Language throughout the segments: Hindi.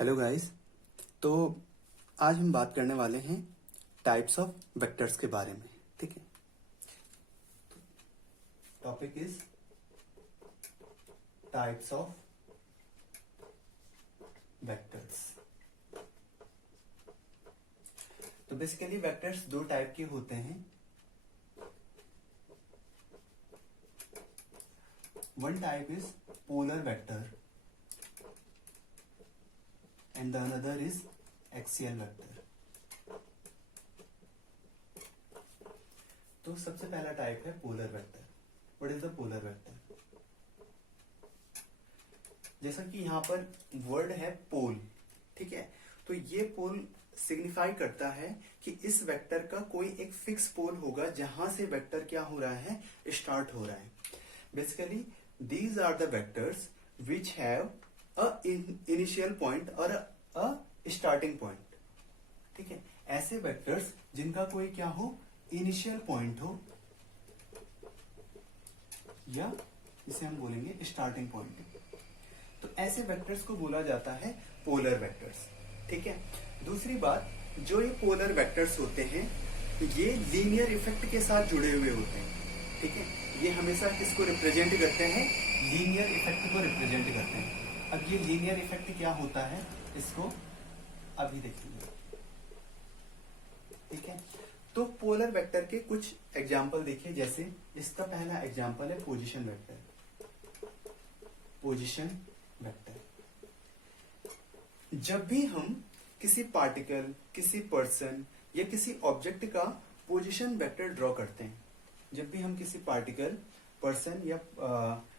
Hello guys. तो आज हम बात करने वाले हैं टाइप्स ऑफ वेक्टर्स के बारे में। ठीक है, topic is types of vectors. तो बेसिकली वेक्टर्स दो टाइप के होते हैं। One type is polar vector and the another is axial vector। तो सबसे पहला टाइप है polar vector. What is the polar vector? जैसा कि यहां पर वर्ड है पोल, ठीक है, तो ये पोल सिग्निफाई करता है कि इस वेक्टर का कोई एक फिक्स पोल होगा जहां से वेक्टर क्या हो रहा है, स्टार्ट हो रहा है। Basically these are the vectors which have initial point और अ स्टार्टिंग पॉइंट। ठीक है, ऐसे वेक्टर्स जिनका कोई क्या हो, इनिशियल पॉइंट हो या इसे हम बोलेंगे स्टार्टिंग पॉइंट। तो ऐसे वेक्टर्स को बोला जाता है पोलर वेक्टर्स। ठीक है, दूसरी बात, जो ये पोलर वेक्टर्स होते हैं ये लीनियर इफेक्ट के साथ जुड़े हुए होते हैं। ठीक है, ये हमेशा किसको रिप्रेजेंट करते हैं, लीनियर इफेक्ट को रिप्रेजेंट करते हैं। अब ये लीनियर इफेक्ट क्या होता है इसको अभी देखेंगे। ठीक है, तो पोलर वेक्टर के कुछ एग्जांपल देखिए। जैसे इसका पहला एग्जांपल है पोजीशन वेक्टर। पोजीशन वेक्टर, जब भी हम किसी पार्टिकल, किसी पर्सन या किसी ऑब्जेक्ट का पोजीशन वेक्टर ड्रॉ करते हैं, जब भी हम किसी पार्टिकल, पर्सन या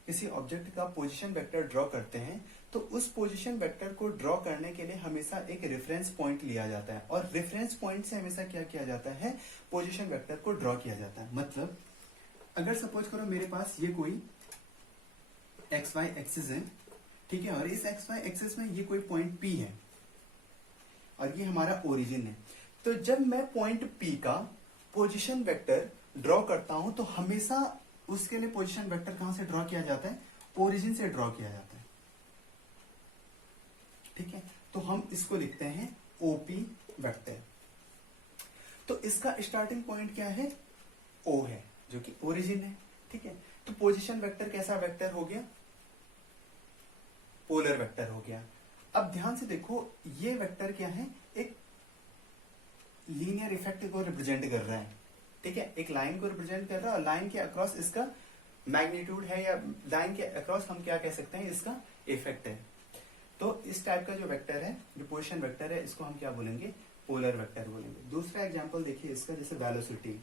किसी ऑब्जेक्ट का पोजीशन वेक्टर ड्रॉ करते हैं, तो उस पोजीशन वेक्टर को ड्रॉ करने के लिए हमेशा एक रेफरेंस पॉइंट लिया जाता है और रेफरेंस पॉइंट से हमेशा क्या किया जाता है, पोजीशन वेक्टर को ड्रॉ किया जाता है। मतलब अगर सपोज करो मेरे पास ये कोई एक्स वाई एक्सिस है, ठीक है, और इस एक्स वाई एक्सिस में ये कोई पॉइंट पी है और ये हमारा ओरिजिन है। तो जब मैं पॉइंट पी का पोजीशन वेक्टर ड्रॉ करता हूं तो हमेशा उसके लिए पोजीशन वेक्टर कहां से ड्रॉ किया जाता है, ओरिजिन से ड्रॉ किया जाता है। ठीक है, तो हम इसको लिखते हैं ओपी वेक्टर। तो इसका स्टार्टिंग पॉइंट क्या है, ओ है, जो कि ओरिजिन है। ठीक है, तो पोजीशन वेक्टर कैसा वेक्टर हो गया, पोलर वेक्टर हो गया। अब ध्यान से देखो, ये वेक्टर क्या है, एक लीनियर इफेक्ट को रिप्रेजेंट कर रहा है। ठीक है, एक लाइन को रिप्रेजेंट कर रहा है और लाइन के अक्रॉस इसका मैग्नीट्यूड है या लाइन के अक्रॉस हम क्या कह सकते हैं, इसका इफेक्ट है। तो इस टाइप का जो वेक्टर है, जो पोजीशन वेक्टर है, इसको हम क्या बोलेंगे, पोलर वेक्टर बोलेंगे। दूसरा एग्जांपल देखिए इसका, जैसे वेलोसिटी।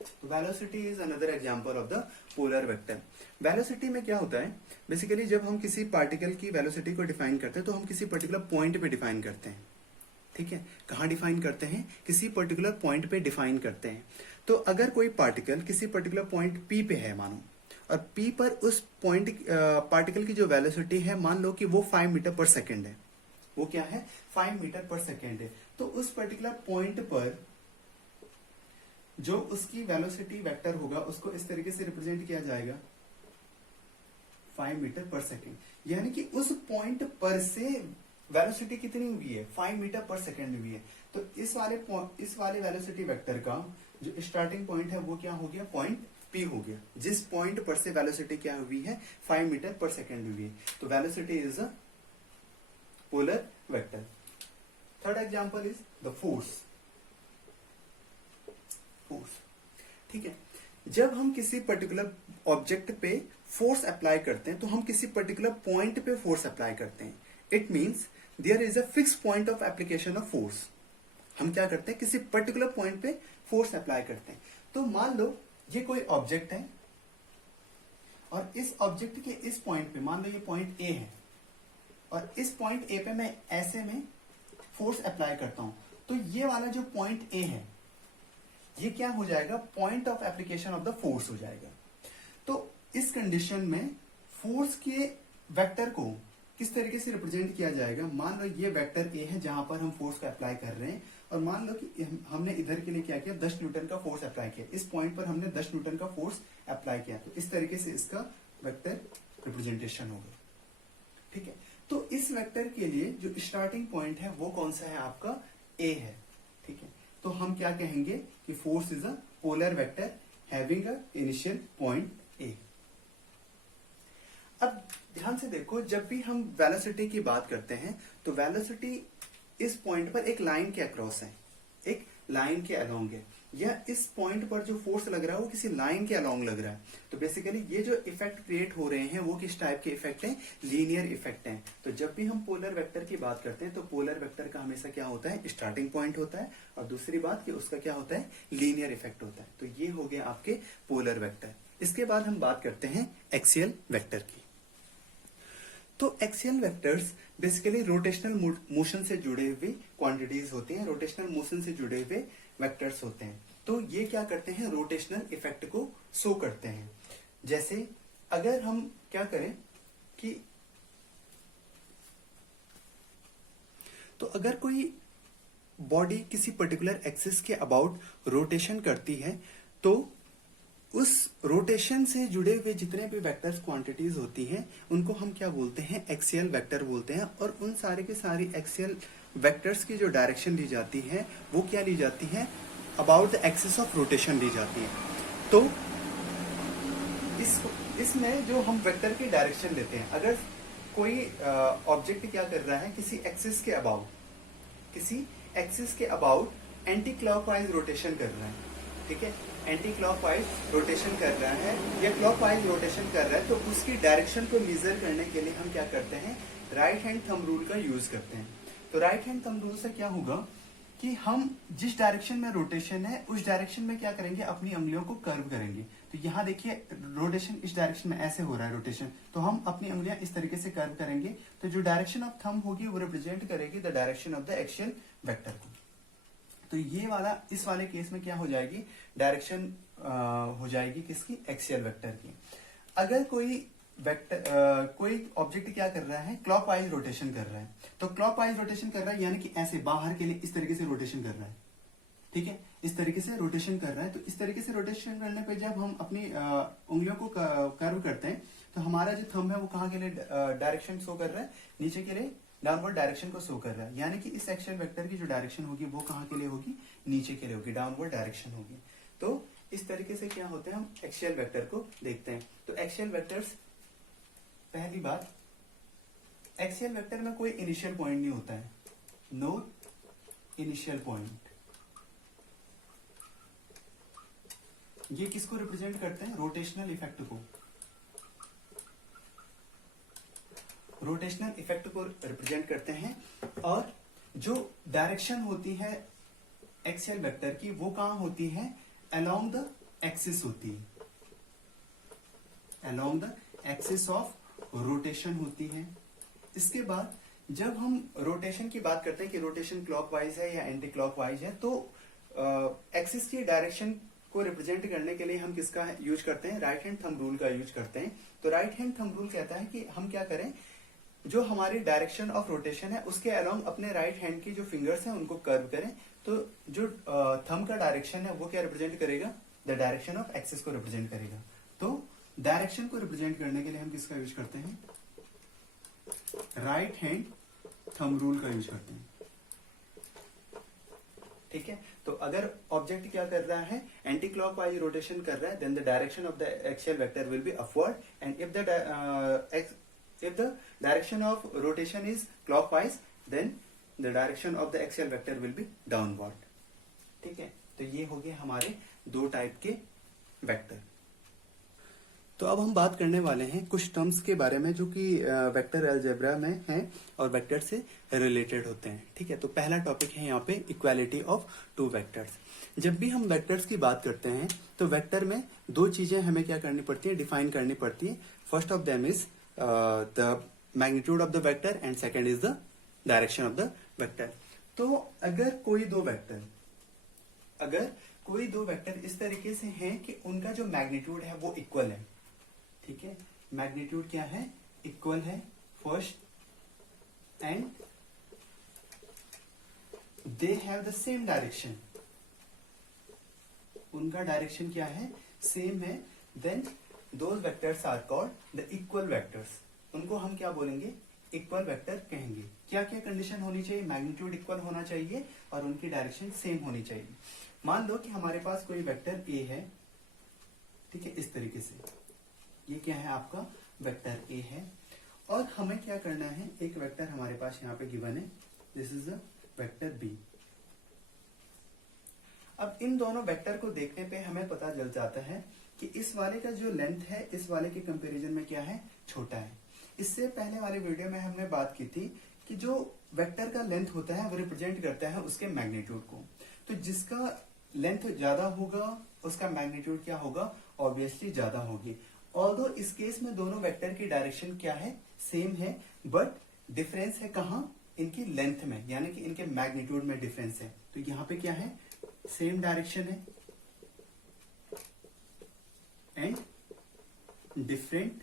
तो velocity is another example of the polar vector. Velocity में क्या होता है, बेसिकली जब हम किसी पार्टिकल की वेलोसिटी को डिफाइन करते हैं तो हम किसी पर्टिकुलर पॉइंट पे डिफाइन करते हैं। ठीक है, कहां डिफाइन करते हैं, किसी पर्टिकुलर पॉइंट पे डिफाइन करते हैं। तो अगर कोई पार्टिकल किसी पर्टिकुलर पॉइंट पी पे है मानो, और पी पर उस पॉइंट पार्टिकल की जो वेलोसिटी है, मान लो कि वो 5 मीटर पर सेकेंड है, वो क्या है, 5 मीटर पर सेकेंड है। तो उस पर्टिकुलर पॉइंट पर जो उसकी वेलोसिटी वेक्टर होगा उसको इस तरीके से रिप्रेजेंट किया जाएगा, 5 मीटर पर सेकेंड। यानी कि उस पॉइंट पर से वेलोसिटी कितनी हुई है, 5 मीटर पर सेकेंड हुई है। तो इस वाले वेलोसिटी वेक्टर का जो स्टार्टिंग पॉइंट है वो क्या हो गया, पॉइंट पी हो गया, जिस पॉइंट पर से वेलोसिटी क्या हुई है, 5 मीटर पर सेकेंड हुई है। तो velocity is a polar vector. Third example is the force. Force, ठीक है, जब हम किसी पर्टिकुलर ऑब्जेक्ट पे फोर्स अप्लाई करते हैं तो हम किसी पर्टिकुलर पॉइंट पे फोर्स अप्लाई करते हैं। It means there is a fix point of application of force. हम क्या करते हैं, किसी पर्टिकुलर पॉइंट पे फोर्स अप्लाई करते हैं। तो मान लो ये कोई ऑब्जेक्ट है और इस ऑब्जेक्ट के इस पॉइंट पे, मान लो ये पॉइंट ए है, और इस पॉइंट ए पे मैं ऐसे में फोर्स अप्लाई करता हूं, तो ये वाला जो पॉइंट ए है ये क्या हो जाएगा, point of application of the force हो जाएगा। तो इस कंडीशन में फोर्स के वेक्टर को किस तरीके से रिप्रेजेंट किया जाएगा, मान लो ये वेक्टर ए है जहां पर हम फोर्स को अप्लाई कर रहे हैं, और मान लो कि हमने इधर के लिए क्या किया, 10 न्यूटन का फोर्स अप्लाई किया, इस पॉइंट पर हमने 10 न्यूटन का फोर्स अप्लाई किया। तो इस तरीके से इसका वेक्टर रिप्रेजेंटेशन होगा। ठीक है, तो इस वेक्टर के लिए जो स्टार्टिंग पॉइंट है वो कौन सा है आपका, ए है, ठीक है। तो हम क्या कहेंगे कि force is a polar vector having a initial point A. अब ध्यान से देखो, जब भी हम वेलोसिटी की बात करते हैं तो वेलोसिटी इस पॉइंट पर एक लाइन के अक्रॉस है, एक लाइन के अलोंग है, या इस पॉइंट पर जो फोर्स लग रहा है वो किसी लाइन के अलोंग लग रहा है। तो बेसिकली ये जो इफेक्ट क्रिएट हो रहे हैं वो किस टाइप के इफेक्ट हैं, लीनियर इफेक्ट हैं। तो जब भी हम पोलर वेक्टर की बात करते हैं तो पोलर वेक्टर का हमेशा क्या होता है, स्टार्टिंग पॉइंट होता है, और दूसरी बात कि उसका क्या होता है, लीनियर इफेक्ट होता है। तो ये हो गया आपके पोलर वेक्टर। इसके बाद हम बात करते हैं एक्सियल वेक्टर की। तो axial vectors basically rotational motion से जुड़े हुए क्वांटिटीज होते हैं, रोटेशनल मोशन से जुड़े हुए वेक्टर्स होते हैं। तो ये क्या करते हैं, रोटेशनल इफेक्ट को शो करते हैं। जैसे अगर हम क्या करें कि तो अगर कोई बॉडी किसी पर्टिकुलर एक्सिस के अबाउट रोटेशन करती है तो उस रोटेशन से जुड़े हुए जितने भी वेक्टर्स क्वांटिटीज होती हैं उनको हम क्या बोलते हैं, एक्सियल वेक्टर बोलते हैं। और उन सारे के सारी एक्सियल वेक्टर्स की जो डायरेक्शन ली जाती है वो क्या ली जाती है, about the axis of rotation ली जाती है। तो इसमें जो हम वेक्टर की डायरेक्शन लेते हैं, अगर कोई ऑब्जेक्ट क्या कर रहा है किसी एक्सिस के अबाउट, किसी एक्सिस के अबाउट एंटी क्लॉकवाइज रोटेशन कर रहा है, ठीक है, एंटी क्लॉकवाइज रोटेशन कर रहा है या क्लॉकवाइज रोटेशन कर रहा है, तो उसकी डायरेक्शन को मेजर करने के लिए हम क्या करते हैं, राइट हैंड थंब रूल का यूज करते हैं। तो राइट हैंड थंब रूल से क्या होगा कि हम जिस डायरेक्शन में रोटेशन है उस डायरेक्शन में क्या करेंगे, अपनी अंगुलियों को कर्व करेंगे। तो यहाँ देखिए रोटेशन इस डायरेक्शन में ऐसे हो रहा है रोटेशन, तो हम अपनी अंगुलियां इस तरीके से कर्व करेंगे। तो जो डायरेक्शन ऑफ थंब होगी वो रिप्रेजेंट करेगी the direction of the axial vector को। तो ये वाला, इस वाले केस में क्या हो जाएगी, डायरेक्शन हो जाएगी किसकी, एक्सियल वेक्टर की। अगर कोई वेक्टर कोई ऑब्जेक्ट क्या कर रहा है, क्लॉकवाइज रोटेशन कर रहा है, तो क्लॉकवाइज रोटेशन कर रहा है यानी कि ऐसे बाहर के लिए इस तरीके से रोटेशन कर रहा है, ठीक है, इस तरीके से रोटेशन कर रहा है। तो इस तरीके से रोटेशन करने पे जब हम अपनी उंगलियों को कर्व करते हैं तो हमारा जो थंब है वो कहाँ के लिए डायरेक्शन शो कर रहा है, नीचे के लिए डाउनवर्ड डायरेक्शन को शो कर रहा है। यानी कि इस एक्सियल वेक्टर की जो डायरेक्शन होगी वो कहाँ के लिए होगी, नीचे के लिए होगी, डाउनवर्ड डायरेक्शन होगी। तो इस तरीके से क्या होते हैं, हम एक्सियल वेक्टर को देखते हैं। तो एक्सियल वेक्टर्स, पहली बात, एक्सियल वेक्टर में कोई इनिशियल पॉइंट नहीं होता है, नो इनिशियल पॉइंट। ये किसको रिप्रेजेंट करते हैं, रोटेशनल इफेक्ट को, रोटेशनल इफेक्ट को रिप्रेजेंट करते हैं। और जो डायरेक्शन होती है एक्सियल वेक्टर की वो कहां होती है, अलोंग द एक्सिस होती है, along the axis of rotation होती है। इसके बाद जब हम रोटेशन की बात करते हैं कि रोटेशन क्लॉकवाइज है या एंटी क्लॉकवाइज है, तो एक्सिस की डायरेक्शन को रिप्रेजेंट करने के लिए हम किसका यूज करते हैं, राइट हैंड थंब रूल का यूज करते हैं। तो राइट हैंड थंब रूल कहता है कि हम क्या करें, जो हमारी डायरेक्शन ऑफ रोटेशन है उसके अलोंग अपने राइट हैंड की जो फिंगर्स हैं उनको कर्व करें। तो जो थंब का डायरेक्शन है वो क्या रिप्रेजेंट करेगा, द डायरेक्शन ऑफ एक्सिस को रिप्रेजेंट करेगा। तो डायरेक्शन को रिप्रेजेंट करने के लिए हम किसका यूज करते हैं, राइट हैंड थंब रूल का यूज करते हैं, ठीक है। तो अगर ऑब्जेक्ट क्या कर रहा है, एंटी क्लॉकवाइज रोटेशन कर रहा है, then the direction of the axial vector will be upward, and if the direction of rotation is clockwise then the direction of the axial vector will be downward, ठीक है। तो ये हो गए हमारे दो टाइप के वेक्टर। तो अब हम बात करने वाले हैं कुछ टर्म्स के बारे में जो कि वेक्टर अलजेब्रा में हैं और वेक्टर से रिलेटेड होते हैं, ठीक है। तो पहला टॉपिक है यहाँ पे इक्वालिटी ऑफ टू वेक्टर्स। जब भी हम वेक्टर्स की बात करते हैं तो वेक्टर में दो चीजें हमें क्या करनी पड़ती है, डिफाइन करनी पड़ती है। First of them is the magnitude of the vector and second is the direction of the vector। तो अगर कोई दो वेक्टर इस तरीके से हैं कि उनका जो मैग्नीट्यूड है वो इक्वल है, ठीक है, मैग्नीट्यूड क्या है, इक्वल है first, and they have the same direction, उनका डायरेक्शन क्या है, सेम है, then those vectors are called the equal vectors। उनको हम क्या बोलेंगे, इक्वल वेक्टर कहेंगे। क्या क्या कंडीशन होनी चाहिए? मैग्नीट्यूड इक्वल होना चाहिए और उनकी डायरेक्शन सेम होनी चाहिए। मान लो कि हमारे पास कोई वेक्टर ए है, ठीक है, इस तरीके से। ये क्या है? आपका वेक्टर ए है और हमें क्या करना है, एक वेक्टर हमारे पास यहाँ पे गिवन है, this is a vector b. अब इन दोनों वेक्टर को देखने पे हमें पता चल जाता है कि इस वाले का जो लेंथ है इस वाले के कंपैरिजन में क्या है? छोटा है। इससे पहले वाले वीडियो में हमने बात की थी कि जो वेक्टर का लेंथ होता है वो रिप्रेजेंट करता है उसके मैग्नीट्यूड को। तो जिसका लेंथ ज्यादा होगा उसका मैग्नीट्यूड क्या होगा? ऑब्वियसली ज्यादा होगी। ऑल्दो इस केस में दोनों वेक्टर की डायरेक्शन क्या है? सेम है, बट डिफरेंस है कहाँ? इनकी लेंथ में, यानी कि इनके मैग्नीट्यूड में डिफरेंस है। तो यहाँ पे क्या है? सेम डायरेक्शन है and different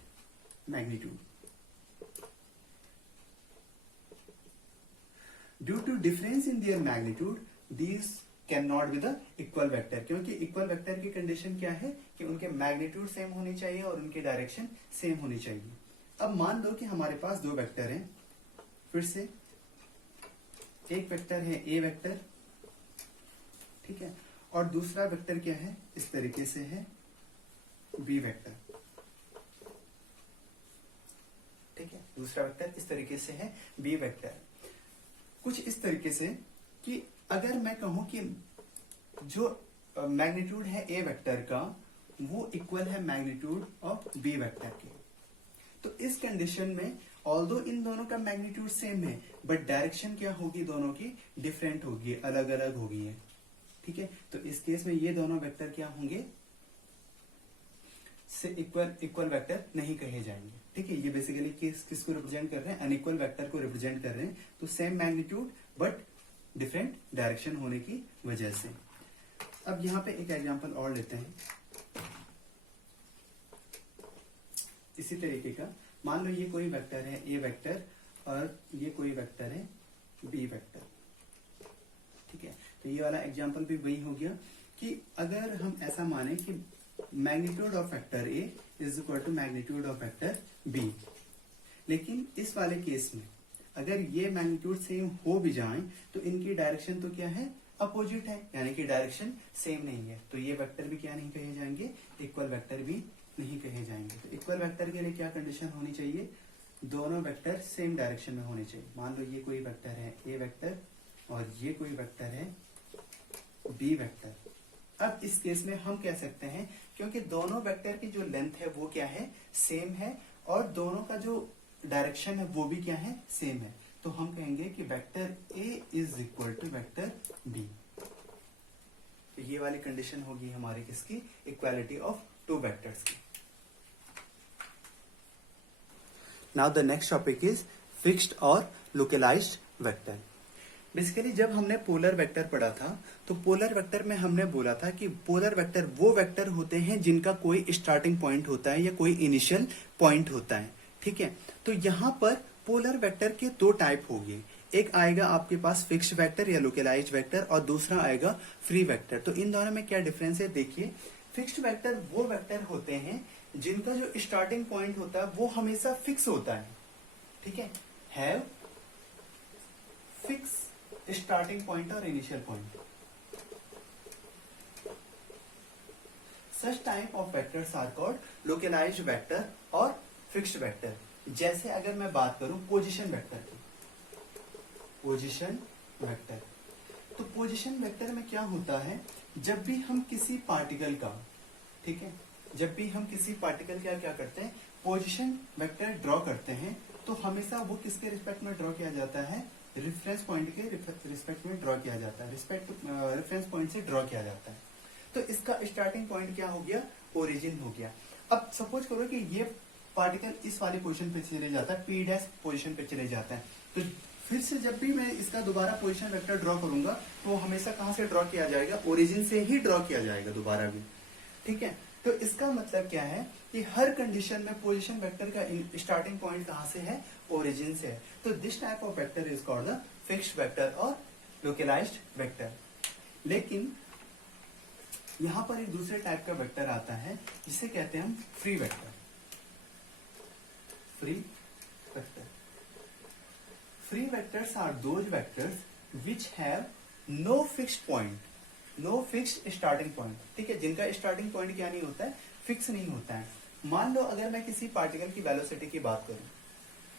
magnitude. Due to difference in their magnitude these can not be the equal vector, क्योंकि इक्वल वेक्टर की कंडीशन क्या है कि उनके मैग्नीट्यूड सेम होनी चाहिए और उनकी डायरेक्शन सेम होनी चाहिए। अब मान लो कि हमारे पास दो वेक्टर हैं, फिर से एक वेक्टर है ए वेक्टर, ठीक है, और दूसरा वेक्टर क्या है? इस तरीके से है बी वेक्टर, ठीक है। दूसरा वेक्टर इस तरीके से है बी वेक्टर। कुछ इस तरीके से कि अगर मैं कहूं कि जो मैग्नीट्यूड है ए वेक्टर का वो इक्वल है मैग्नीट्यूड ऑफ बी वेक्टर के, तो इस कंडीशन में ऑल्दो इन दोनों का मैग्नीट्यूड सेम है बट डायरेक्शन क्या होगी? दोनों की डिफरेंट होगी, अलग अलग होगी है, ठीक है। तो इस केस में ये दोनों वेक्टर क्या होंगे? से इक्वल वेक्टर नहीं कहे जाएंगे, ठीक है। ये बेसिकली किसको रिप्रेजेंट कर रहे हैं? अनइक्वल वेक्टर को रिप्रेजेंट कर रहे हैं। तो same magnitude but different direction होने की वजह से। अब यहां पे एक एग्जांपल और लेते हैं इसी तरीके का। मान लो ये कोई वेक्टर है ए वेक्टर और ये कोई वेक्टर है बी वेक्टर, ठीक है। तो ये वाला एग्जांपल भी वही हो गया कि अगर हम ऐसा माने कि magnitude of vector a is equal to magnitude of vector b, लेकिन इस वाले केस में अगर ये मैग्नीट्यूड सेम हो भी जाए तो इनकी डायरेक्शन तो क्या है? अपोजिट है, यानी कि डायरेक्शन सेम नहीं है। तो ये वेक्टर भी क्या नहीं कहे जाएंगे? इक्वल वेक्टर भी नहीं कहे जाएंगे। तो इक्वल वेक्टर के लिए क्या कंडीशन होनी चाहिए? दोनों वेक्टर सेम डायरेक्शन में होने चाहिए। मान लो ये कोई वेक्टर है ए वेक्टर और ये कोई वेक्टर है बी वेक्टर। अब इस केस में हम कह सकते हैं क्योंकि दोनों वेक्टर की जो लेंथ है वो क्या है? सेम है और दोनों का जो डायरेक्शन है वो भी क्या है? सेम है। तो हम कहेंगे कि vector a is equal to vector b. तो ये वाली कंडीशन होगी हमारी किसकी? इक्वालिटी ऑफ टू वेक्टर्स की। Now the next topic is fixed और लोकलाइज्ड वेक्टर। बेसिकली जब हमने पोलर वेक्टर पढ़ा था तो पोलर वेक्टर में हमने बोला था कि पोलर वेक्टर वो वेक्टर होते हैं जिनका कोई स्टार्टिंग पॉइंट होता है या कोई इनिशियल पॉइंट होता है, ठीक है। तो यहाँ पर पोलर वेक्टर के दो टाइप होंगे, एक आएगा आपके पास फिक्स्ड वेक्टर या लोकलाइज्ड वेक्टर और दूसरा आएगा फ्री वेक्टर। तो इन दोनों में क्या डिफरेंस है? देखिए, फिक्स्ड वेक्टर वो वेक्टर होते हैं जिनका जो स्टार्टिंग पॉइंट होता है वो हमेशा फिक्स होता है, ठीक है, हैव फिक्स स्टार्टिंग पॉइंट और initial point. Such type of vectors are called localized vector और फिक्स्ड वेक्टर। जैसे अगर मैं बात करूं पोजीशन वेक्टर की, पोजीशन वेक्टर, तो पोजीशन वेक्टर में क्या होता है? जब भी हम किसी पार्टिकल का, ठीक है, जब भी हम किसी पार्टिकल का क्या करते हैं? पोजीशन वेक्टर ड्रॉ करते हैं, तो हमेशा वो किसके रिस्पेक्ट में ड्रॉ किया जाता है? रेफरेंस पॉइंट के रिस्पेक्ट में ड्रॉ किया जाता है, रेफरेंस पॉइंट से ड्रॉ किया जाता है। तो इसका स्टार्टिंग पॉइंट क्या हो गया? ओरिजिन हो गया। अब सपोज करो कि ये पार्टिकल इस वाली पोजीशन पे चले जाता है, पी डैश पोजीशन पे चले जाता है, तो फिर से जब भी मैं इसका दोबारा पोजीशन वेक्टर ड्रॉ करूंगा तो वो हमेशा कहां से ड्रॉ किया जाएगा? ओरिजिन से ही ड्रॉ किया जाएगा दोबारा भी, ठीक है। तो इसका मतलब क्या है कि हर कंडीशन में पोजीशन वेक्टर का स्टार्टिंग पॉइंट कहां से है? ओरिजिन से है। तो this type of vector is called the fixed vector और लोकलाइज्ड वेक्टर। लेकिन यहां पर एक दूसरे टाइप का वेक्टर आता है जिसे कहते हैं हम free vector. Free vector, free vectors are those vectors which have no fixed point, no fixed starting point, ठीक है, जिनका स्टार्टिंग पॉइंट क्या नहीं होता है, फिक्स नहीं होता है। मान लो अगर मैं किसी पार्टिकल की वेलोसिटी की बात करूं,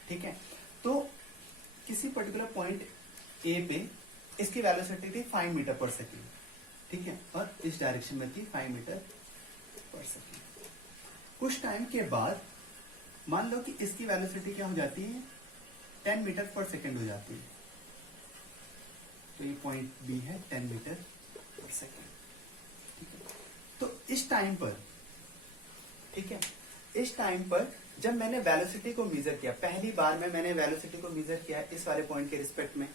ठीक है, तो किसी पर्टिकुलर पॉइंट ए पे इसकी वेलोसिटी थी 5 मीटर पर सेकेंड, ठीक है, और इस डायरेक्शन में थी 5 मीटर पर सेकेंड। कुछ टाइम के बाद मान लो कि इसकी वेलोसिटी क्या हो जाती है, 10 मीटर पर सेकेंड हो जाती है। तो ये पॉइंट बी है 10 मीटर पर सेकेंड, ठीक है। तो इस टाइम पर, ठीक है, इस टाइम पर जब मैंने वेलोसिटी को मेजर किया, पहली बार में मैंने वेलोसिटी को मेजर किया इस वाले पॉइंट के रिस्पेक्ट में,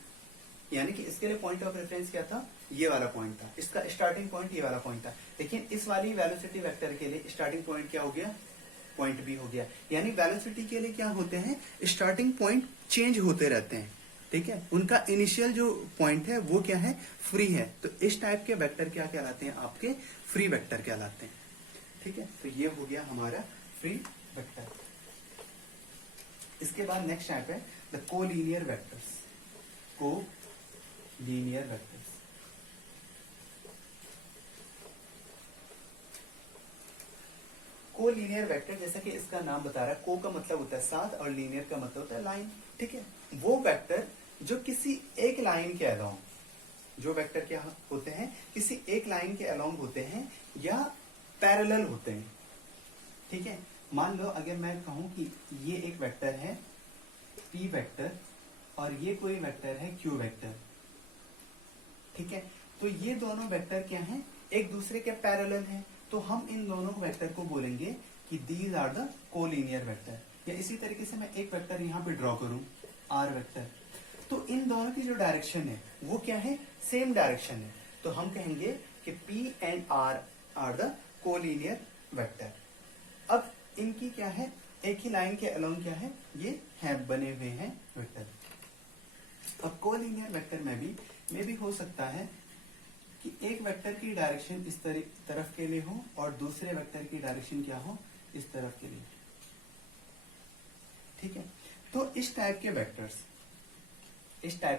यानी कि इसके लिए पॉइंट ऑफ रेफरेंस क्या था, ये वाला पॉइंट था, इसका स्टार्टिंग पॉइंट ये वाला पॉइंट था। लेकिन इस वाली वेलोसिटी वेक्टर के लिए स्टार्टिंग पॉइंट क्या हो गया, पॉइंट बी हो गया। यानी वेलोसिटी के लिए क्या होते हैं, स्टार्टिंग पॉइंट चेंज होते रहते हैं, ठीक है, उनका इनिशियल जो पॉइंट है वो क्या है, फ्री है। तो इस टाइप के वेक्टर क्या कहलाते हैं, आपके फ्री वेक्टर कहलाते हैं, ठीक है। तो ये हो गया हमारा फ्री वेक्टर। इसके बाद नेक्स्ट टाइप है the collinear vectors, collinear vectors. Collinear vector, जैसा कि इसका नाम बता रहा है, को का मतलब होता है साथ और लीनियर का मतलब होता है लाइन, ठीक है। वो वेक्टर जो किसी एक लाइन के अलोंग, जो वेक्टर क्या होते हैं, किसी एक लाइन के अलोंग होते हैं या पैरेलल होते हैं, ठीक है। मान लो अगर मैं कहूं कि ये एक वेक्टर है पी वेक्टर और ये कोई वेक्टर है क्यू वेक्टर, ठीक है, तो ये दोनों वेक्टर क्या हैं, एक दूसरे के पैरेलल हैं, तो हम इन दोनों वेक्टर को बोलेंगे कि these are the collinear vector. या इसी तरीके से मैं एक वेक्टर यहां पे ड्रॉ करूं, आर वेक्टर, तो इन दोनों की जो डायरेक्शन है वो क्या है, सेम डायरेक्शन है, तो हम कहेंगे कि p and r are the collinear vector. अब इनकी क्या है, एक ही लाइन के अलोंग क्या है, ये है बने हुए हैं वेक्टर। अब कोलिनियर वेक्टर में भी हो सकता है कि एक वेक्टर की डायरेक्शन इस तरफ के लिए हो और दूसरे वेक्टर की डायरेक्शन क्या हो, इस तरफ के लिए, ठीक है। तो इस टाइप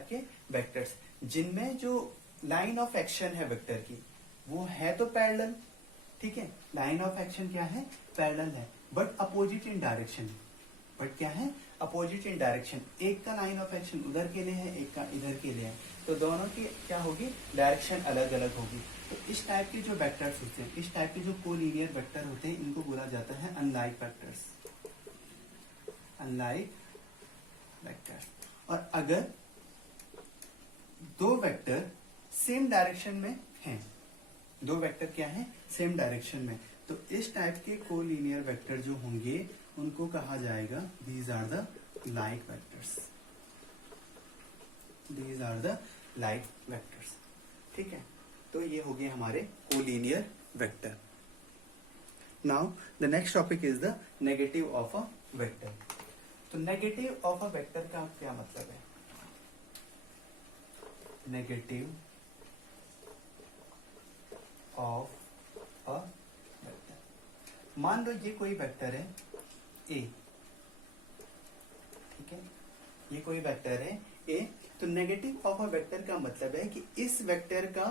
के वेक्टर्स जिनमें जो लाइन ऑफ एक्शन है वेक्टर की वो है तो पैरेलल, ठीक है, लाइन ऑफ एक्शन क्या है, पैरेलल है, but opposite in direction, but क्या है, अपोजिट इन डायरेक्शन। एक का लाइन ऑफ एक्शन उधर के लिए है, एक का इधर के लिए है, तो दोनों की क्या होगी, डायरेक्शन अलग अलग होगी। तो इस टाइप के जो वेक्टर्स होते हैं, इस टाइप के जो कोलिनियर वेक्टर होते हैं, इनको बोला जाता है अनलाइक वेक्टर्स, अनलाइक वेक्टर्स। और अगर दो वेक्टर सेम डायरेक्शन में हैं, दो वेक्टर क्या है, सेम डायरेक्शन में, तो इस टाइप के कोलिनियर वेक्टर जो होंगे उनको कहा जाएगा these are the like vectors, these are the like vectors, ठीक है। तो ये हो गए हमारे collinear vector. Now the next topic is the negative of a vector. तो नेगेटिव ऑफ अ वेक्टर का क्या मतलब है, नेगेटिव ऑफ अ वेक्टर। मान लो ये कोई वेक्टर है ए, ठीक है, ये कोई वेक्टर है ए। तो नेगेटिव ऑफ अ वेक्टर का मतलब है कि इस वेक्टर का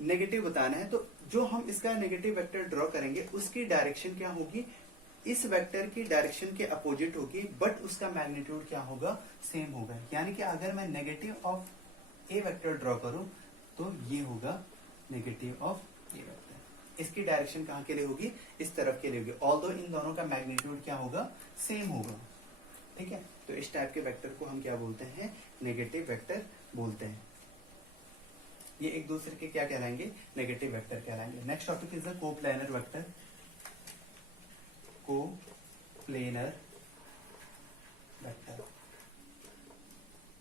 नेगेटिव बताना है, तो जो हम इसका नेगेटिव वेक्टर ड्रॉ करेंगे उसकी डायरेक्शन क्या होगी, इस वेक्टर की डायरेक्शन के अपोजिट होगी, बट उसका मैग्नीट्यूड क्या होगा, सेम होगा। यानी कि अगर मैं negative of A vector draw करूं तो ये होगा नेगेटिव ऑफ ए वेक्टर। इसकी डायरेक्शन कहां के लिए होगी, इस तरफ के लिए होगी, ऑल्दो इन दोनों का मैग्नीट्यूड क्या होगा, सेम होगा, ठीक है। तो इस टाइप के वेक्टर को हम क्या बोलते हैं, नेगेटिव वेक्टर बोलते हैं। ये एक दूसरे के क्या कहलाएंगे, नेगेटिव वेक्टर कहलाएंगे। Next topic is the coplanar vector, coplanar vector.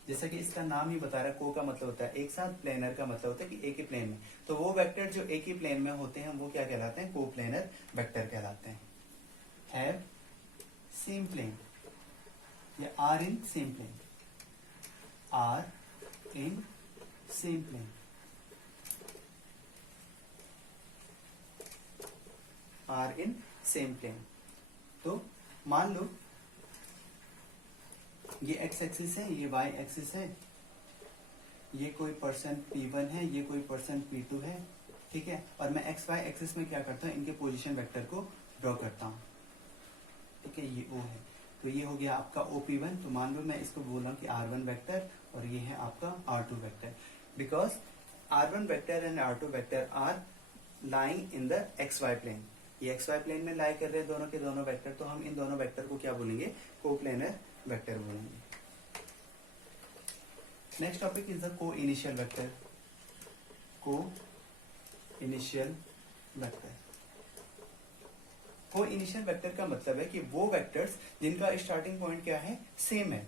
जैसा कि इसका नाम ही बता रहा है, को का मतलब होता है एक साथ, प्लेनर का मतलब होता है कि एक ही प्लेन में, तो वो वेक्टर जो एक ही प्लेन में होते हैं वो क्या कहलाते हैं, कोप्लेनर वेक्टर कहलाते हैं। हैव सेम प्लेन या are in same plane, are in same plane, are in same plane. तो मान लो ये एक्स एक्सिस है, ये वाई एक्सिस है, ये कोई पर्सन P1 है, ये कोई पर्सन P2 है, ठीक है। और मैं एक्स वाई एक्सिस में क्या करता हूँ, इनके पोजीशन वेक्टर को ड्रॉ करता हूँ, ठीक है। ये O है, तो ये हो गया आपका OP1। तो मान लो मैं इसको बोल रहा हूँ कि R1 वेक्टर और ये है आपका R2 vector, because R1 vector and R2 vector are lying in the XY plane. ये XY प्लेन में लाई कर रहे हैं दोनों के दोनों वेक्टर, तो हम इन दोनों वेक्टर को क्या बोलेंगे, कोप्लेनर वेक्टर बोलेंगे। नेक्स्ट टॉपिक इज द को इनिशियल वेक्टर। को इनिशियल वेक्टर, को इनिशियल वेक्टर का मतलब है कि वो वेक्टर्स जिनका स्टार्टिंग पॉइंट क्या है, सेम है,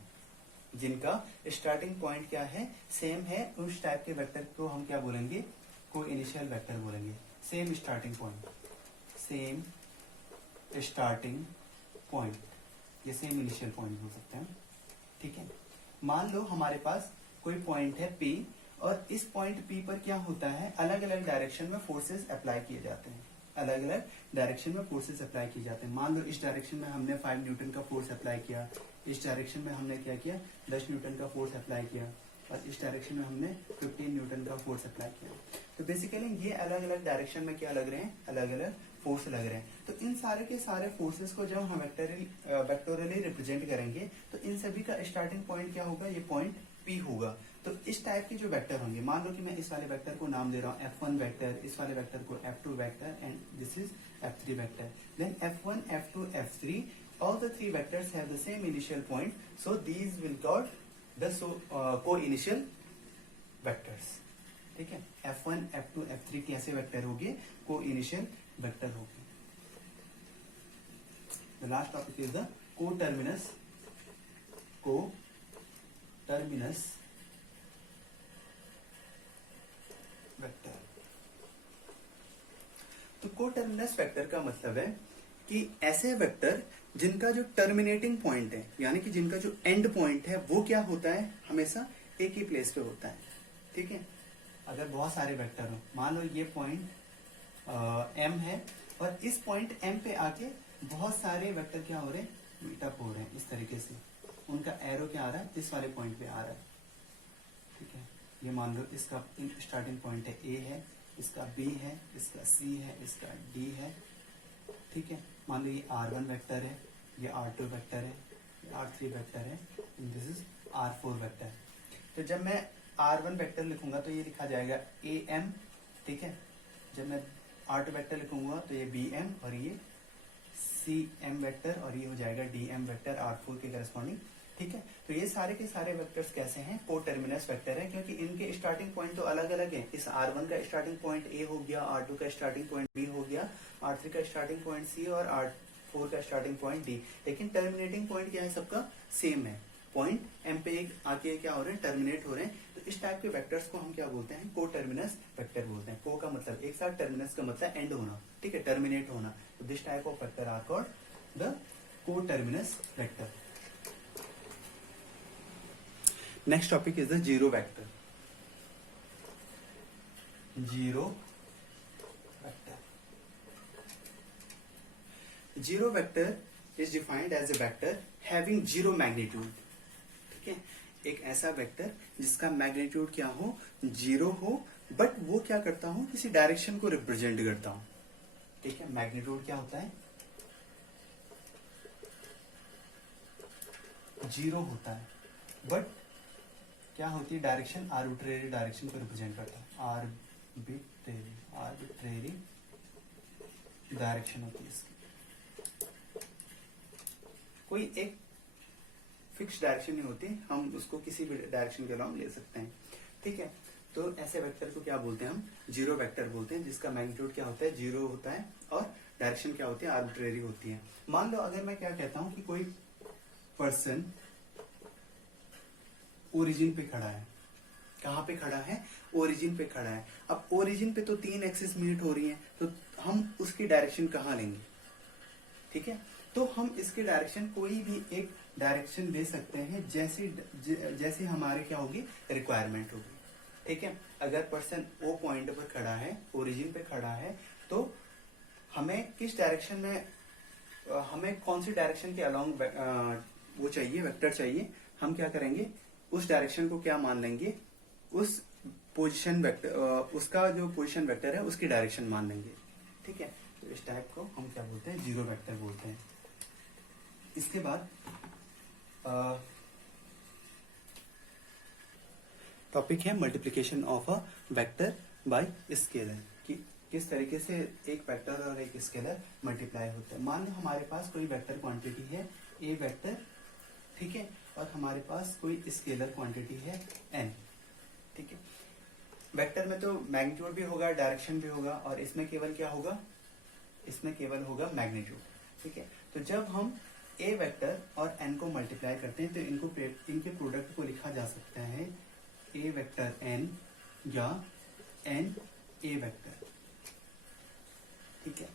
जिनका स्टार्टिंग पॉइंट क्या है, सेम है, उस टाइप के वेक्टर को हम क्या बोलेंगे, को इनिशियल वेक्टर बोलेंगे। Same starting point, same starting point, ये सेम इनिशियल पॉइंट बोल सकते हैं, ठीक है। मान लो हमारे पास कोई पॉइंट है P, और इस पॉइंट P पर क्या होता है, अलग अलग डायरेक्शन में फोर्सेस अप्लाई किए जाते हैं, अलग अलग डायरेक्शन में फोर्सेस अप्लाई किए जाते हैं। मान लो इस डायरेक्शन में हमने 5 न्यूटन का फोर्स अप्लाई किया, इस डायरेक्शन में हमने क्या किया, 10 न्यूटन का फोर्स अप्लाई किया, और इस डायरेक्शन में हमने 15 न्यूटन का फोर्स अप्लाई किया। तो बेसिकली ये अलग अलग डायरेक्शन में क्या लग रहे हैं, अलग अलग फोर्स लग रहे हैं। तो इन सारे के सारे फोर्सेस को जब हम वेक्टोरियली रिप्रेजेंट करेंगे, तो इन सभी का स्टार्टिंग पॉइंट क्या होगा, ये पॉइंट P होगा। तो इस टाइप के जो वेक्टर होंगे, मान लो कि मैं इस वाले वेक्टर को नाम दे रहा हूँ F1 वेक्टर, इस वाले वेक्टर को F2 vector, and this is F3 vector. Then F1, F2, F3, all the three vectors have the same initial point, so these will called the co-initial vectors, ठीक है। F1, F2, F3 कैसे वेक्टर होंगे, को-इनिशियल वेक्टर होंगे। The last topic is the co-terminus vector. तो को-टर्मिनस वेक्टर का मतलब है कि ऐसे वेक्टर जिनका जो टर्मिनेटिंग पॉइंट है, यानी कि जिनका जो एंड पॉइंट है, वो क्या होता है, हमेशा एक ही प्लेस पे होता है, ठीक है। अगर बहुत सारे वेक्टर हो, मान लो ये पॉइंट M है, और इस पॉइंट M पे आके बहुत सारे वेक्टर क्या हो रहे हैं, मीटअप हो रहे हैं इस तरीके से, उनका एरो क्या आ रहा है, इस वाले पॉइंट पे आ रहा है, ठीक है। ये मान लो इसका स्टार्टिंग पॉइंट है A है, इसका B है, इसका C है, इसका D है, ठीक है। मान लो ये R1 वेक्टर है, ये R2 वेक्टर है, ये R3 वेक्टर है, दिस इज R4 वेक्टर। तो जब मैं R1 वेक्टर लिखूंगा तो ये लिखा जाएगा AM, ठीक है। जब मैं R2 वेक्टर लिखूंगा तो ये BM, और ये CM वेक्टर, और ये हो जाएगा DM वेक्टर R4 के करस्पॉन्डिंग, ठीक है। तो ये सारे के सारे वेक्टर्स कैसे हैं, को-टर्मिनस वेक्टर है, क्योंकि इनके स्टार्टिंग पॉइंट तो अलग अलग है। इस R1 का स्टार्टिंग पॉइंट A हो गया, R2 का स्टार्टिंग पॉइंट B हो गया, R3 का स्टार्टिंग पॉइंट C, और R4 का स्टार्टिंग पॉइंट D, लेकिन टर्मिनेटिंग पॉइंट क्या है, सबका सेम है। पॉइंट M पे आके क्या हो रहे हैं, टर्मिनेट हो रहे हैं। तो इस टाइप के वेक्टर्स को हम क्या बोलते हैं, को-टर्मिनस वेक्टर बोलते हैं। को का मतलब एक साथ, टर्मिनस का मतलब एंड होना, ठीक है, टर्मिनेट होना। तो this type of vector are called the coterminous vector. Next topic is the zero vector. Zero vector, zero vector is defined as a vector having zero magnitude, ठीक है। एक ऐसा वेक्टर जिसका मैग्नीट्यूड क्या हो, जीरो हो, बट वो क्या करता हूं, किसी डायरेक्शन को रिप्रेजेंट करता हूं, ठीक है। मैग्नीट्यूड क्या होता है, जीरो होता है, बट क्या होती है, डायरेक्शन आर्बिट्रेरी डायरेक्शन को रिप्रेजेंट करता है। आर्बिट्रेरी डायरेक्शन होती है इसकी, कोई एक फिक्स डायरेक्शन नहीं होती, हम उसको किसी भी डायरेक्शन के अलाउंग ले सकते हैं, ठीक है। तो ऐसे वेक्टर को क्या बोलते हैं, हम जीरो वेक्टर बोलते हैं, जिसका मैग्नीट्यूड क्या होता है, जीरो होता है, और डायरेक्शन क्या होती है, आर्बिट्रेरी होती है। मान लो अगर मैं क्या कहता हूं कि कोई पर्सन ओरिजिन पे खड़ा है, कहां पे खड़ा है, ओरिजिन पे खड़ा है। अब ओरिजिन पे तो 3 एक्सिस मीट हो रही है, तो हम उसकी डायरेक्शन कहां लेंगे, ठीक है। तो हम इसकी डायरेक्शन कोई भी एक डायरेक्शन दे सकते हैं, जैसे हमारे क्या होगी, रिक्वायरमेंट होगी, ठीक है। अगर पर्सन ओ पॉइंट पर खड़ा है, ओरिजिन पे खड़ा है, तो हमें किस डायरेक्शन में, हमें कौन सी डायरेक्शन के अलोंग वो चाहिए, वेक्टर चाहिए, हम क्या करेंगे, उस डायरेक्शन को क्या मान लेंगे, उस पोजीशन वेक्टर, उसका जो पोजीशन वेक्टर है उसकी डायरेक्शन मान लेंगे। ठीक है, तो इस टाइप को हम क्या बोलते हैं, जीरो वेक्टर बोलते हैं। इसके बाद टॉपिक है multiplication of a vector by scalar, कि किस तरीके से एक वेक्टर और एक स्केलर मल्टीप्लाई होता है। मान लो हमारे पास कोई वेक्टर क्वांटिटी है ए वेक्टर, ठीक है, और हमारे पास कोई स्केलर क्वांटिटी है एन। ठीक है, वेक्टर में तो मैग्नीट्यूड भी होगा, डायरेक्शन भी होगा, और इसमें केवल क्या होगा, इसमें केवल होगा मैग्नीट्यूड। ठीक है, तो जब हम ए वेक्टर और एन को मल्टीप्लाई करते हैं तो इनके प्रोडक्ट को लिखा जा सकता है ए वेक्टर एन या एन ए वेक्टर। ठीक है,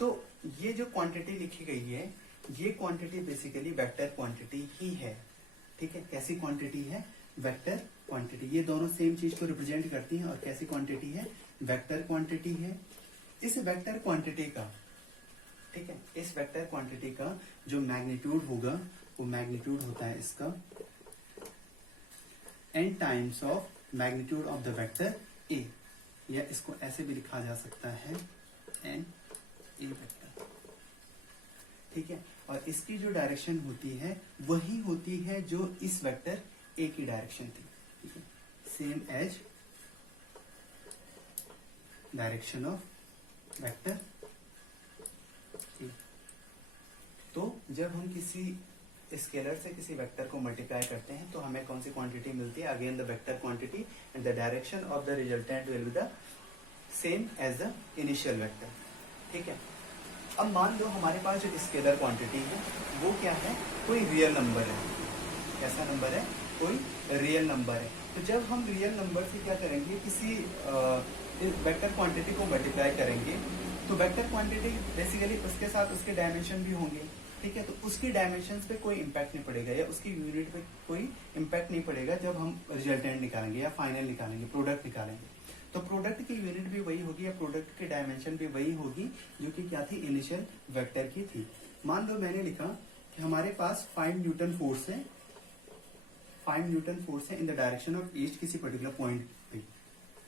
तो ये जो क्वांटिटी लिखी गई है, ये क्वांटिटी बेसिकली वेक्टर क्वांटिटी ही है। ठीक है, कैसी क्वांटिटी है, वेक्टर क्वांटिटी। ये दोनों सेम चीज को रिप्रेजेंट करती हैं, और कैसी क्वांटिटी है, वेक्टर क्वांटिटी है। इस वेक्टर क्वांटिटी का, ठीक है, इस वेक्टर क्वांटिटी का जो मैग्नीट्यूड होगा वो मैग्नीट्यूड होता है इसका n times of magnitude of the vector a, या इसको ऐसे भी लिखा जा सकता है n a वेक्टर। ठीक है, और इसकी जो डायरेक्शन होती है वही होती है जो इस वेक्टर a की डायरेक्शन थी। ठीक है, same as direction of vector a। तो जब हम किसी स्केलर से किसी वेक्टर को मल्टीप्लाई करते हैं तो हमें कौन सी क्वांटिटी मिलती है, again the vector quantity, and the direction of the resultant will be the same as the initial vector. ठीक है, अब मान लो हमारे पास जो स्केलर क्वांटिटी है वो क्या है, कोई रियल नंबर है। कैसा नंबर है, कोई रियल नंबर है। तो जब हम रियल नंबर से क्या करेंगे, किसी वेक्टर क्वांटिटी को मल्टीप्लाई करेंगे, तो वेक्टर क्वांटिटी बेसिकली उसके साथ उसके डायमेंशन भी होंगे। ठीक है, तो उसकी डायमेंशंस पे कोई इम्पैक्ट नहीं पड़ेगा, या उसकी यूनिट पे कोई इम्पैक्ट नहीं पड़ेगा जब हम रिजल्टेंट निकालेंगे या फाइनल निकालेंगे, प्रोडक्ट निकालेंगे। तो प्रोडक्ट की यूनिट भी वही होगी, या प्रोडक्ट की डायमेंशन भी वही होगी जो कि क्या थी, इनिशियल वेक्टर की थी। मान लो मैंने लिखा कि हमारे पास 5 न्यूटन फोर्स है, 5 न्यूटन फोर्स है in the direction of east, किसी पर्टिकुलर पॉइंट पे।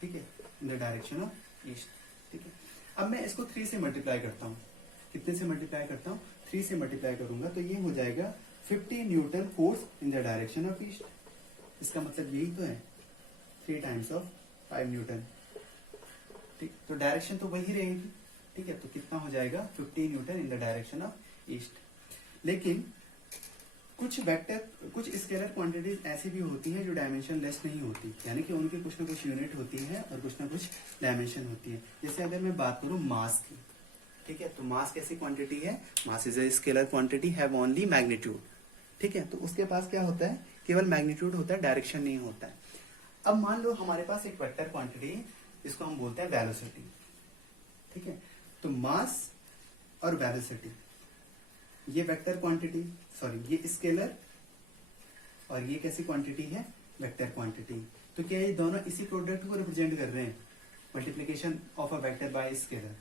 ठीक है, in the direction of east. ठीक है, अब मैं इसको 3 से मल्टीप्लाई करता हूँ। कितने से मल्टीप्लाई करता हूँ, 3 से मल्टीप्लाई करूंगा तो ये हो जाएगा 50 Newton force in the direction of east. इसका मतलब यही तो है, 3 टाइम्स ऑफ 5 न्यूटन। ठीक, तो डायरेक्शन तो वही रहेगी। ठीक है, तो कितना हो जाएगा, 50 Newton in the direction of east. लेकिन कुछ वेक्टर, कुछ स्केलर क्वांटिटीज ऐसी भी होती हैं जो डायमेंशन लेस नहीं होती, यानी कि उनकी कुछ ना कुछ यूनिट होती है और कुछ ना कुछ डायमेंशन होती है। जैसे अगर मैं बात करूं मास की, ठीक है, तो मास कैसी क्वांटिटी है, mass is a scalar quantity, have only magnitude. ठीक है, तो उसके पास क्या होता है, केवल मैग्नीट्यूड होता है, डायरेक्शन नहीं होता है। अब मान लो हमारे पास एक वेक्टर क्वांटिटी है, इसको हम बोलते हैं वेलोसिटी। ठीक है, तो मास और वेलोसिटी, ये वेक्टर क्वांटिटी, सॉरी ये स्केलर, और ये कैसी क्वांटिटी है, वेक्टर क्वांटिटी। तो क्या ये दोनों इसी प्रोडक्ट को रिप्रेजेंट कर रहे हैं, multiplication of a vector by scalar.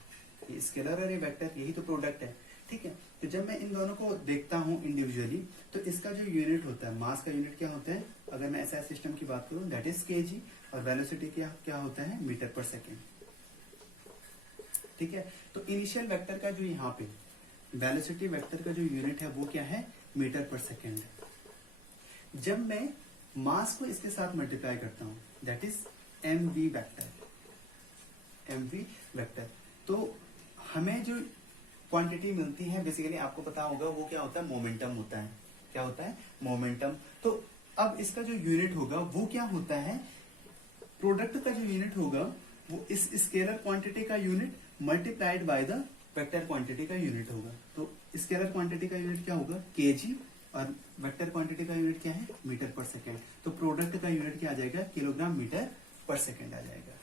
ये स्केलर और ये वेक्टर, यही तो प्रोडक्ट है। ठीक है, तो जब मैं इन दोनों को देखता हूं इंडिविजुअली, तो इसका जो यूनिट होता है, मास का यूनिट क्या होता है, अगर मैं एसआई सिस्टम की बात करूं दैट इज केजी, और वेलोसिटी क्या होता है, मीटर पर सेकेंड। ठीक है, तो इनिशियल वेक्टर का जो यहाँ पे वेलोसिटी वेक्टर का जो यूनिट है वो क्या है, मीटर पर सेकेंड है। जब मैं मास को इसके साथ मल्टीप्लाई करता हूं that is mv vector, mv vector, तो हमें जो क्वांटिटी मिलती है बेसिकली आपको पता होगा वो क्या होता है, मोमेंटम होता है। क्या होता है, मोमेंटम। तो अब इसका जो यूनिट होगा वो क्या होता है, प्रोडक्ट का जो यूनिट होगा वो इस स्केलर क्वांटिटी का unit multiplied by the vector quantity का यूनिट होगा। तो स्केलर क्वांटिटी का यूनिट क्या होगा, केजी, और वेक्टर क्वांटिटी का यूनिट क्या है, मीटर पर सेकेंड। तो प्रोडक्ट का यूनिट क्या आ जाएगा, किलोग्राम मीटर पर सेकेंड आ जाएगा।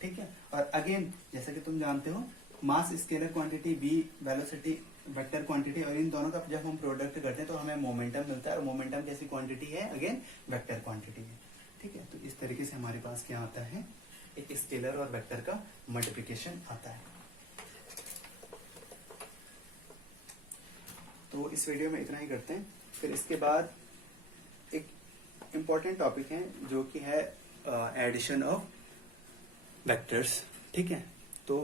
ठीक है, और अगेन जैसा कि तुम जानते हो, mass scalar quantity, B velocity vector quantity, और इन दोनों का जब हम प्रोडक्ट करते हैं तो हमें मोमेंटम मिलता है, और मोमेंटम कैसी क्वांटिटी है, अगेन वेक्टर क्वांटिटी है। ठीक है, तो इस तरीके से हमारे पास क्या आता है, एक स्केलर और वेक्टर का मल्टीप्लिकेशन आता है। तो इस वीडियो में इतना ही करते हैं, फिर इसके बाद एक इम्पॉर्टेंट टॉपिक है जो कि है एडिशन ऑफ वेक्टर्स। ठीक है, तो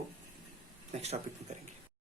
नेक्स्ट टॉपिक में करेंगे।